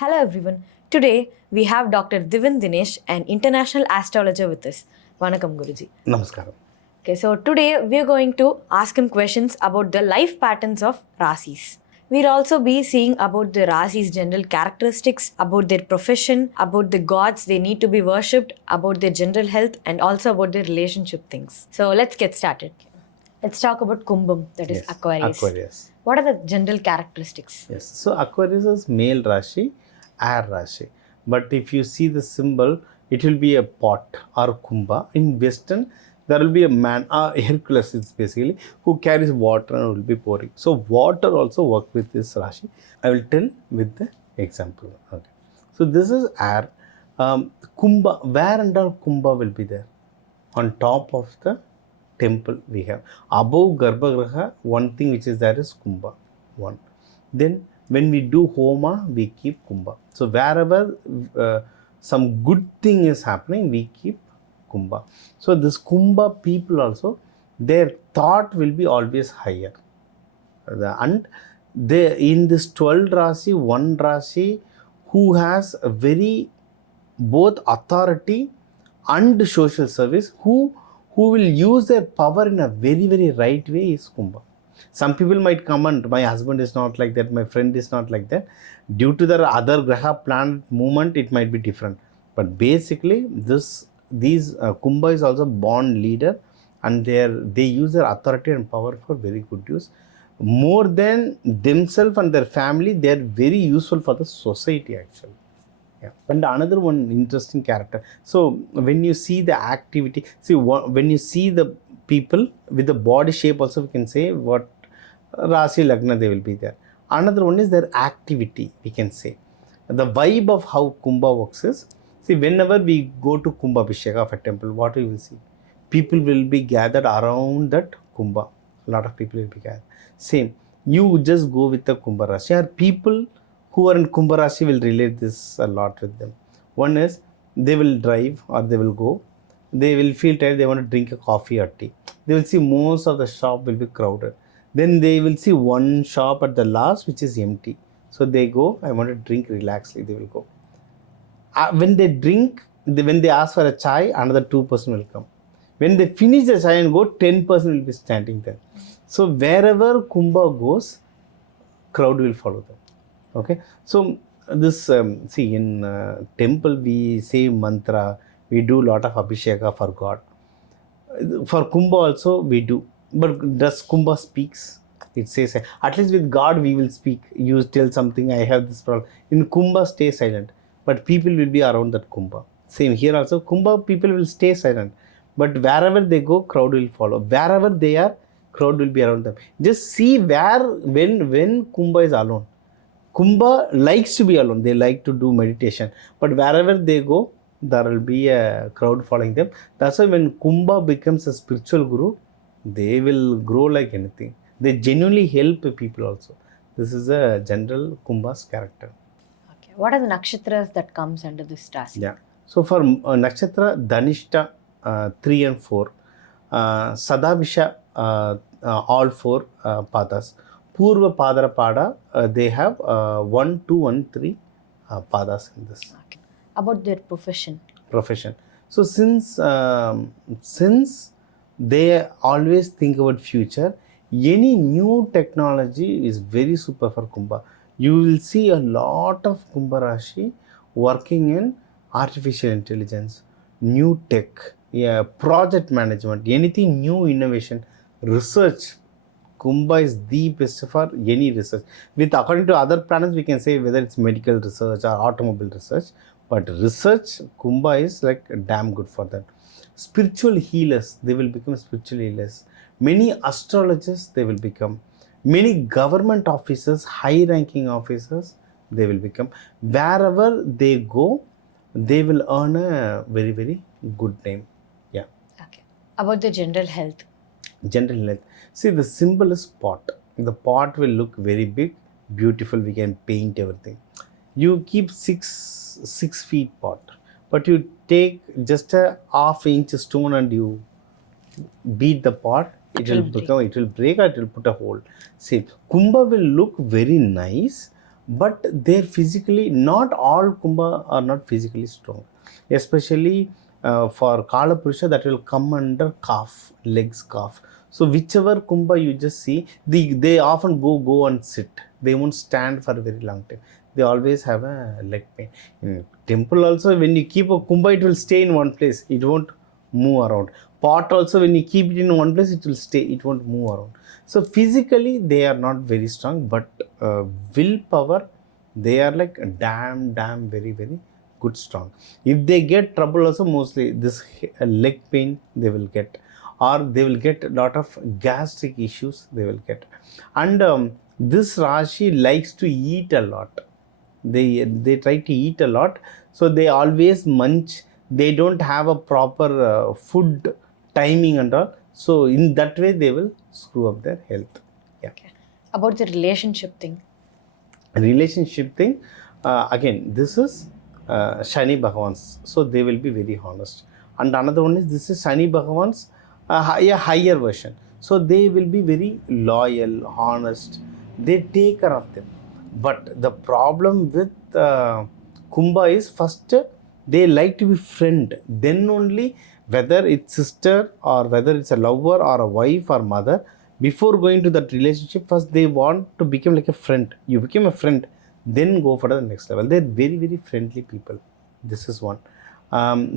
Hello everyone. Today we have Dr. Divin Dinesh, an international astrologer with us. Vanakkam Guruji. Namaskaram. Okay, so today we are going to ask him questions about the life patterns of Rasis. We'll also be seeing about the Rasis' general characteristics, about their profession, about the gods they need to be worshipped, about their general health, and also about their relationship things. So let's get started. Let's talk about Kumbham, that is Yes, Aquarius. What are the general characteristics? Yes. So Aquarius is male Rashi, air Rashi. But if you see the symbol, it will be a pot or kumbha. In Western, there will be a man, Hercules is basically, who carries water and will be pouring. So water also work with this Rashi. I will tell with the example. Okay. So this is air. Kumbha, where under kumbha will be there? On top of the temple we have. Above Garbhagriha, one thing which is there is kumbha. One. Then when we do homa, we keep kumbha. So wherever some good thing is happening, we keep kumbha. So this kumbha people also, their thought will be always higher. And they in this 12 Rasi, one Rasi who has a very both authority and social service, who will use their power in a very right way is Kumbha. Some people might comment, my husband is not like that, my friend is not like that. Due to their other Graha planet movement, it might be different. But basically, these Kumbha is also born leader, and they use their authority and power for very good use. More than themselves and their family, they are very useful for the society actually. Yeah. And another one interesting character. So when you see the activity, when you see the people with the body shape also, we can say what Rasi Lagna they will be there. Another one is their activity, we can say. The vibe of how Kumbha works is, see, whenever we go to Kumbha Abhisheka of a temple, what we will see? People will be gathered around that Kumbha. A lot of people will be gathered. Same. You just go with the Kumbha Rasi. Or people who are in Kumbha Rashi will relate this a lot with them. One is they will drive or they will go. They will feel tired. They want to drink a coffee or tea. They will see most of the shop will be crowded. Then they will see one shop at the last which is empty. So they go. I want to drink relaxedly. They will go. When they drink, when they ask for a chai, another 2% will come. When they finish the chai and go, 10% will be standing there. So wherever Kumbha goes, crowd will follow them. Okay, so this see in temple we say mantra, we do lot of abhisheka for God. For Kumbha also we do, but does Kumbha speaks? It says at least with God we will speak. You tell something, I have this problem. In Kumbha stay silent, but people will be around that Kumbha. Same here also, Kumbha people will stay silent, but wherever they go, crowd will follow. Wherever they are, crowd will be around them. Just see where when Kumbha is alone. Kumbha likes to be alone. They like to do meditation. But wherever they go, there will be a crowd following them. That's why when Kumbha becomes a spiritual guru, they will grow like anything. They genuinely help people also. This is a general Kumbha's character. Okay. What are the nakshatras that comes under this task? Yeah. So for nakshatra, Dhanishta 3 and 4, Sadabhisha all 4 padas. Purva Padara Pada, they have 1, 2, and 3 padas in this. Okay. About their profession. So since they always think about future, any new technology is very super for Kumbha. You will see a lot of Kumbha Rashi working in artificial intelligence, new tech, project management, anything new innovation, research. Kumbha is the best for any research. According to other planets, we can say whether it's medical research or automobile research, but research, Kumbha is like damn good for that. Spiritual healers, they will become spiritual healers. Many astrologers, they will become. Many government officers, high-ranking officers, they will become. Wherever they go, they will earn a very good name. Yeah. Okay. About the general health. General health. See, the symbol is pot. The pot will look very big, beautiful. We can paint everything. You keep 6 feet pot, but you take just a half-inch stone and you beat the pot. It will break or it will put a hole. See, Kumbha will look very nice, but they're physically, not all Kumbha are not physically strong, especially for Kala Purusha, that will come under calf, legs, calf. So whichever Kumbha you just see, they often go and sit. They won't stand for a very long time. They always have a leg pain. In temple also, when you keep a Kumbha, it will stay in one place. It won't move around. Pot also, when you keep it in one place, it will stay. It won't move around. So physically, they are not very strong, but willpower, they are like damn very good strong. If they get trouble also, mostly this leg pain they will get, or they will get a lot of gastric issues they will get. And this Rashi likes to eat a lot. They try to eat a lot, so they always munch. They don't have a proper food timing and all, so in that way they will screw up their health. Yeah. Okay. About the relationship thing. Relationship thing, again, this is Shani Bhagavans, so they will be very honest. And another one is, this is Shani Bhagavans, a higher version, so they will be very loyal, honest, they take care of them. But the problem with Kumbha is, first they like to be friend, then only, whether it's sister or whether it's a lover or a wife or mother, before going to that relationship, first they want to become like a friend. You become a friend, then go for the next level. They're very friendly people. This is one.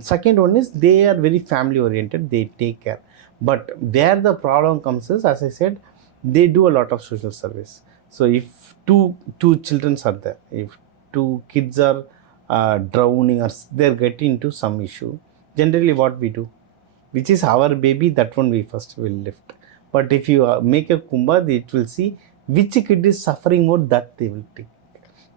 Second one is, they are very family oriented, they take care. But where the problem comes is, as I said, they do a lot of social service. So if two children are there, if two kids are drowning or they're getting into some issue, generally what we do, which is our baby, that one we first will lift. But if you make a Kumbha, it will see which kid is suffering more, that they will take.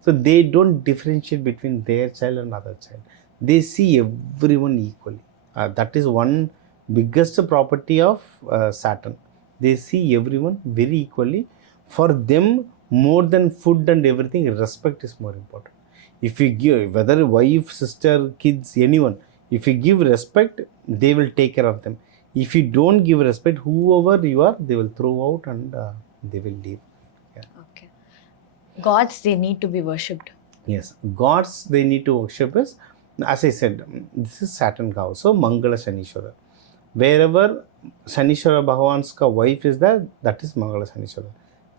So they don't differentiate between their child and other child. They see everyone equally. That is one biggest property of Saturn. They see everyone very equally. For them, more than food and everything, respect is more important. If you give, whether wife, sister, kids, anyone, if you give respect, they will take care of them. If you don't give respect, whoever you are, they will throw out and they will leave. Yeah. Okay. Gods, they need to be worshipped. Yes, gods they need to worship is, as I said, this is Saturn cow, so Mangala Shanishwara. Wherever Shanishwara Bhagavan's wife is there, that is Mangala Shanishwara,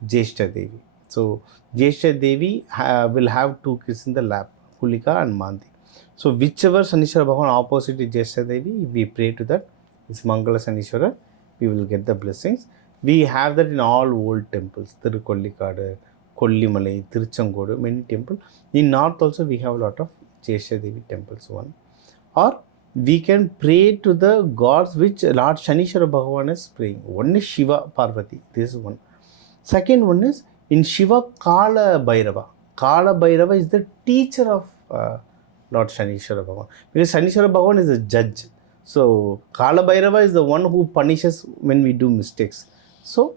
Jeshta Devi. So Jeshta Devi will have two kids in the lap, Kulika and Manti. So whichever Shanishwara Bhagavan opposite is Jeshta Devi, we pray to that. It's Mangala Shanishwara, we will get the blessings. We have that in all old temples, Tirukollikadu, Kollimalai, Tiruchangodu, many temples. In north also we have a lot of Jeshta Devi temples, one. Or we can pray to the gods which Lord Shanishwara Bhagavan is praying. One is Shiva Parvati, this is one. Second one is, in Shiva, Kala Bhairava. Kala Bhairava is the teacher of Lord Shanishwara Bhagavan. Because Shanishwara Bhagavan is a judge. So Kala Bhairava is the one who punishes when we do mistakes. So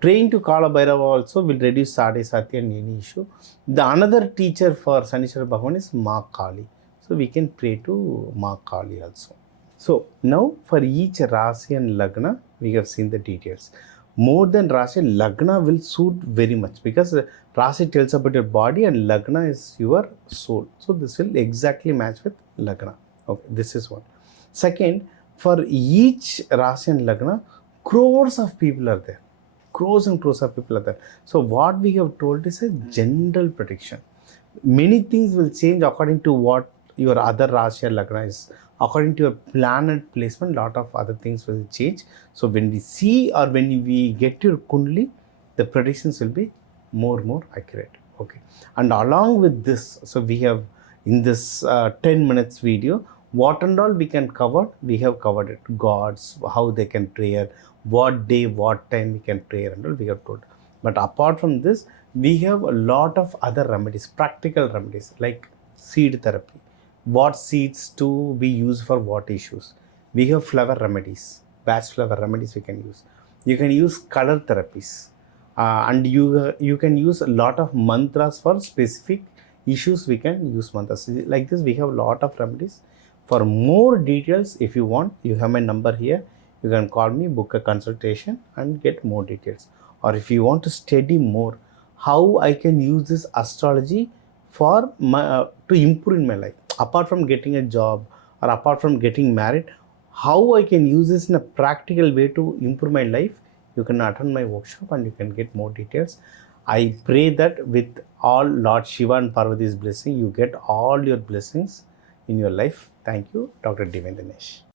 praying to Kala Bhairava also will reduce Sade Sati and any issue. The another teacher for Shanishwara Bhagavan is Ma Kali. So we can pray to Ma Kali also. So now for each Rasi and Lagna, we have seen the details. More than Rasi, Lagna will suit very much, because Rasi tells about your body and Lagna is your soul. So this will exactly match with Lagna. Okay, this is one. Second, for each Rasi and Lagna, crores of people are there. Crores and crores of people are there. So what we have told is a general prediction. Many things will change according to what your other Rasi or Lagna is. According to your planet placement, lot of other things will change. So when we see or when we get your Kundali, the predictions will be more accurate. Okay. And along with this, so we have in this 10 minutes video, what and all we can cover, we have covered it. Gods, how they can pray, what day, what time we can pray, and all we have told. But apart from this, we have a lot of other remedies, practical remedies, like seed therapy. What seeds to be used for what issues. We have flower remedies, batch flower remedies we can use. You can use color therapies, and you can use a lot of mantras for specific issues. We can use mantras like this. We have a lot of remedies. For more details, if you want, you have my number here. You can call me, book a consultation and get more details. Or if you want to study more how I can use this astrology for my to improve in my life. Apart from getting a job or apart from getting married, how I can use this in a practical way to improve my life. You can attend my workshop and you can get more details. I pray that with all Lord Shiva and Parvati's blessing, you get all your blessings in your life. Thank you, Dr. Dinesh.